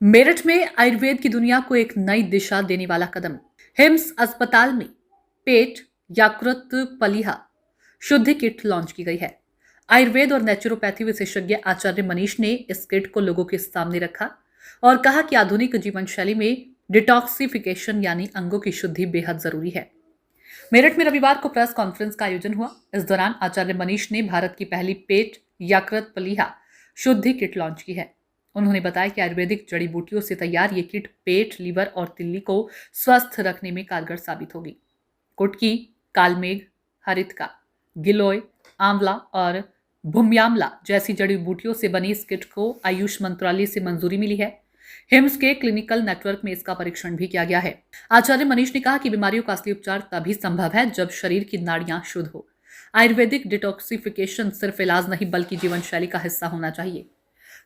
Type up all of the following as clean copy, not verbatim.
मेरठ में आयुर्वेद की दुनिया को एक नई दिशा देने वाला कदम। हिम्स अस्पताल में पेट यकृत पलीहा शुद्धि किट लॉन्च की गई है। आयुर्वेद और नेचुरोपैथी विशेषज्ञ आचार्य मनीष ने इस किट को लोगों के सामने रखा और कहा कि आधुनिक जीवन शैली में डिटॉक्सिफिकेशन यानी अंगों की शुद्धि बेहद जरूरी है। मेरठ में रविवार को प्रेस कॉन्फ्रेंस का आयोजन हुआ। इस दौरान आचार्य मनीष ने भारत की पहली पेट यकृत पलीहा शुद्धि किट लॉन्च की है। उन्होंने बताया कि आयुर्वेदिक जड़ी बूटियों से तैयार ये किट पेट, लीवर और तिल्ली को स्वस्थ रखने में कारगर साबित होगी। कुटकी, कालमेघ, हरितका, गिलोय, आंवला और भूम्यामला जैसी जड़ी बूटियों से बनी इस किट को आयुष मंत्रालय से मंजूरी मिली है। हिम्स के क्लिनिकल नेटवर्क में इसका परीक्षण भी किया गया है। आचार्य मनीष ने कहा कि बीमारियों का असली उपचार तभी संभव है जब शरीर की नाड़ियां शुद्ध हो। आयुर्वेदिक डिटॉक्सिफिकेशन सिर्फ इलाज नहीं बल्कि जीवन शैली का हिस्सा होना चाहिए।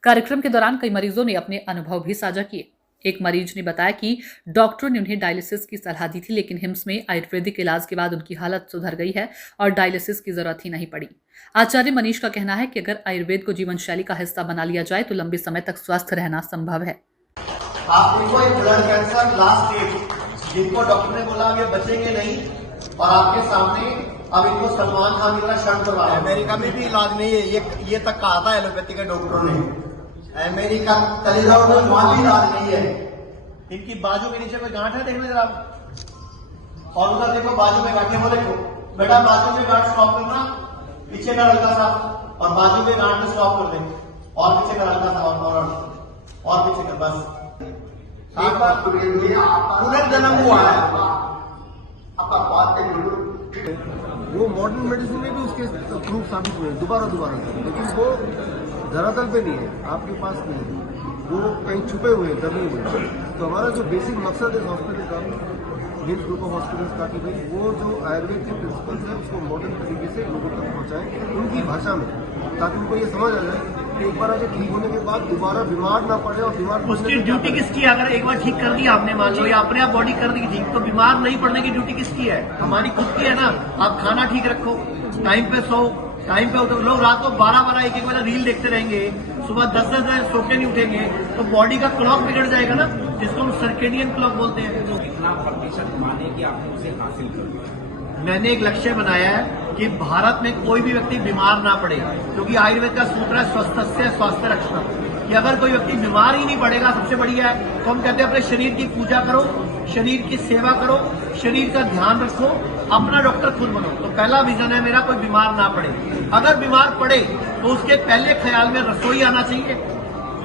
कार्यक्रम के दौरान कई मरीजों ने अपने अनुभव भी साझा किए। एक मरीज ने बताया कि डॉक्टरों ने उन्हें डायलिसिस की सलाह दी थी, लेकिन हिम्स में आयुर्वेदिक इलाज के बाद उनकी हालत सुधर गई है और डायलिसिस की जरूरत ही नहीं पड़ी। आचार्य मनीष का कहना है कि अगर आयुर्वेद को जीवन शैली का हिस्सा बना लिया जाए तो लंबे समय तक स्वस्थ रहना संभव है। ब्लड कैंसर लास्ट स्टेज जिनको डॉक्टर ने बोला ये बचेंगे नहीं और आपके सामने अब इनको सलमान खान की तरह शर्ट करवा रहा है। अमेरिका में भी इलाज नहीं है, ये तक कहा था एलोपैथी के डॉक्टरों ने। अमेरिका चले जाओ तो वहां भी इलाज नहीं है। इनकी बाजू के नीचे कोई गांठ है, देखना जरा और उधर देखो बाजू में गांठें। वो देखो बेटा, बाजू में गांठ स्टॉप करना, पीछे का हल्का सा, और बाजू में गांठ में स्टॉप कर दे, और पीछे का हल्का सा, और पीछे का, बस एक बार पुनर्जन्म हुआ है आपका बात। वो मॉडर्न मेडिसिन में भी उसके प्रूफ साबित हुए दोबारा, लेकिन वो धरातल पे नहीं है, आपके पास नहीं है, वो कहीं छुपे हुए दबे हुए। तो हमारा जो बेसिक मकसद है हॉस्पिटल का, हिम्स ग्रुप ऑफ हॉस्पिटल्स का, कि भाई वो जो आयुर्वेद के प्रिंसिपल्स है उसको मॉडर्न तरीके से लोगों तक पहुंचाएं उनकी भाषा में, ताकि उनको ये समझ आ जाए कि एक बार अगर ठीक होने के बाद दोबारा बीमार ना पड़े। और बीमार उसकी ड्यूटी किसकी है? अगर एक बार ठीक कर दिया आपने, मान लो या अपने आप बॉडी कर दी ठीक, तो बीमार नहीं पड़ने की ड्यूटी किसकी है? हमारी खुद की है ना। आप खाना ठीक रखो, टाइम पे सो, टाइम पे उठो। लोग रात को 12 एक वाला रील देखते रहेंगे, सुबह 10 बजे सो के नहीं उठेंगे, तो बॉडी का क्लॉक बिगड़ जाएगा ना, जिसको हम सर्केडियन क्लॉक बोलते हैं। तो कितना प्रतिशत माने कि आपने उसे हासिल कर लिया? मैंने एक लक्ष्य बनाया है कि भारत में कोई भी व्यक्ति बीमार ना पड़े, क्योंकि आयुर्वेद का सूत्र है स्वस्थस्य स्वास्थ्य रक्षण, कि अगर कोई व्यक्ति बीमार ही नहीं पड़ेगा सबसे बढ़िया है। तो हम कहते हैं अपने शरीर की पूजा करो, शरीर की सेवा करो, शरीर का ध्यान रखो, अपना डॉक्टर खुद बनो। तो पहला विजन है मेरा, कोई बीमार ना पड़े। अगर बीमार पड़े तो उसके पहले ख्याल में रसोई आना चाहिए,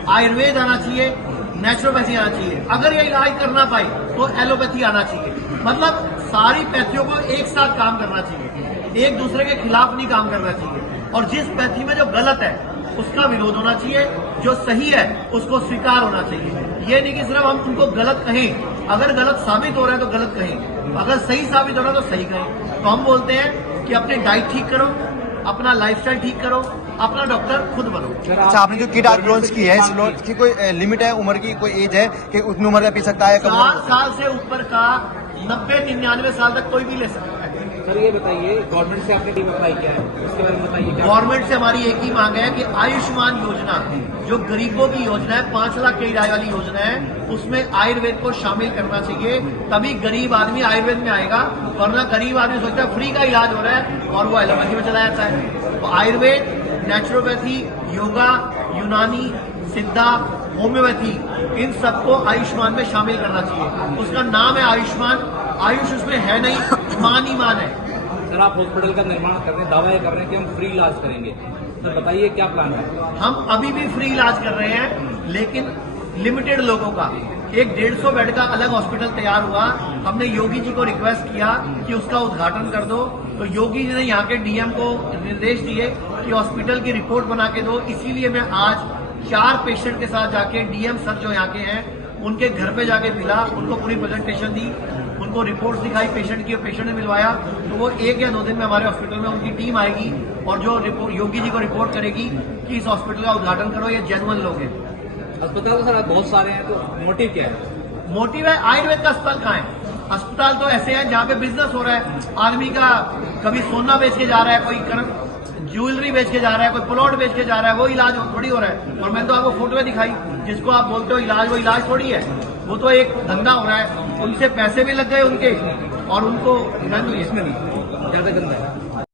आयुर्वेद आना चाहिए, नेचुरोपैथी आना चाहिए। अगर ये इलाज कर ना पाए तो एलोपैथी आना चाहिए। मतलब सारी पैथियों को एक साथ काम करना चाहिए, एक दूसरे के खिलाफ नहीं काम करना चाहिए। और जिस पैथी में जो गलत है उसका विरोध होना चाहिए, जो सही है उसको स्वीकार होना चाहिए। ये नहीं कि सिर्फ हम उनको गलत कहें, अगर गलत साबित हो रहा है तो गलत कहें, अगर सही साबित हो रहा है तो सही कहें। तो हम बोलते हैं कि अपनी डाइट ठीक करो, अपना लाइफस्टाइल ठीक करो, अपना डॉक्टर खुद बनो। अच्छा, आपने जो किट आज लॉन्च की है, इस लॉन्च की कोई लिमिट है, उम्र की कोई एज है कि उतनी उम्र का पी सकता है? 60 साल से ऊपर का 90-99 साल तक कोई भी ले सकता है। सर ये बताइए, गवर्नमेंट से आपने टीम अप्लाई किया है, उसके बारे में बताइए। गवर्नमेंट से हमारी एक ही मांग है कि आयुष्मान योजना, जो गरीबों की योजना है, 5 लाख के इलाज वाली योजना है, उसमें आयुर्वेद को शामिल करना चाहिए। तभी गरीब आदमी आयुर्वेद में आएगा, वरना गरीब आदमी सोचता है फ्री का इलाज हो रहा है और वो एलोपैथी में चला जाता है। तो आयुर्वेद, नेचुरोपैथी, योगा, यूनानी, सिद्धा, होम्योपैथी, इन सबको आयुष्मान में शामिल करना चाहिए। उसका नाम है आयुष्मान, आयुष उसमें है नहीं, मान ही मान है। सर आप हॉस्पिटल का निर्माण कर रहे हैं, दावा ये कर रहे हैं कि हम फ्री इलाज करेंगे, सर बताइए क्या प्लान है? हम अभी भी फ्री इलाज कर रहे हैं, लेकिन लिमिटेड लोगों का। एक 150 बेड का अलग हॉस्पिटल तैयार हुआ। हमने योगी जी को रिक्वेस्ट किया कि उसका उद्घाटन कर दो, तो योगी जी ने यहाँ के डीएम को निर्देश दिए कि हॉस्पिटल की रिपोर्ट बना के दो। इसीलिए मैं आज 4 पेशेंट के साथ जाके डीएम सर जो यहाँ के हैं उनके घर पे जाके मिला, उनको पूरी प्रेजेंटेशन दी, उनको रिपोर्ट दिखाई पेशेंट की, और पेशेंट ने मिलवाया। तो वो 1 या 2 दिन में हमारे हॉस्पिटल में उनकी टीम आएगी और जो योगी जी को रिपोर्ट करेगी कि इस हॉस्पिटल का उद्घाटन करो, ये जेन्युइन लोग हैं। अस्पताल तो सर बहुत सारे हैं, तो मोटिव क्या है? मोटिव है आयुर्वेद का अस्पताल कहाँ है? अस्पताल तो ऐसे हैं जहाँ पे बिजनेस हो रहा है, आदमी का कभी सोना बेच के जा रहा है, कोई ज्वेलरी बेच के जा रहा है, कोई प्लॉट बेच के जा रहा है, वो इलाज थोड़ी हो रहा है। और मैंने तो आपको फोटो दिखाई, जिसको आप बोलते हो इलाज, वो इलाज थोड़ी है, वो तो एक धंधा हो रहा है। उनसे पैसे भी लग गए उनके, और उनको इसमें नहीं ज्यादा गंदा है।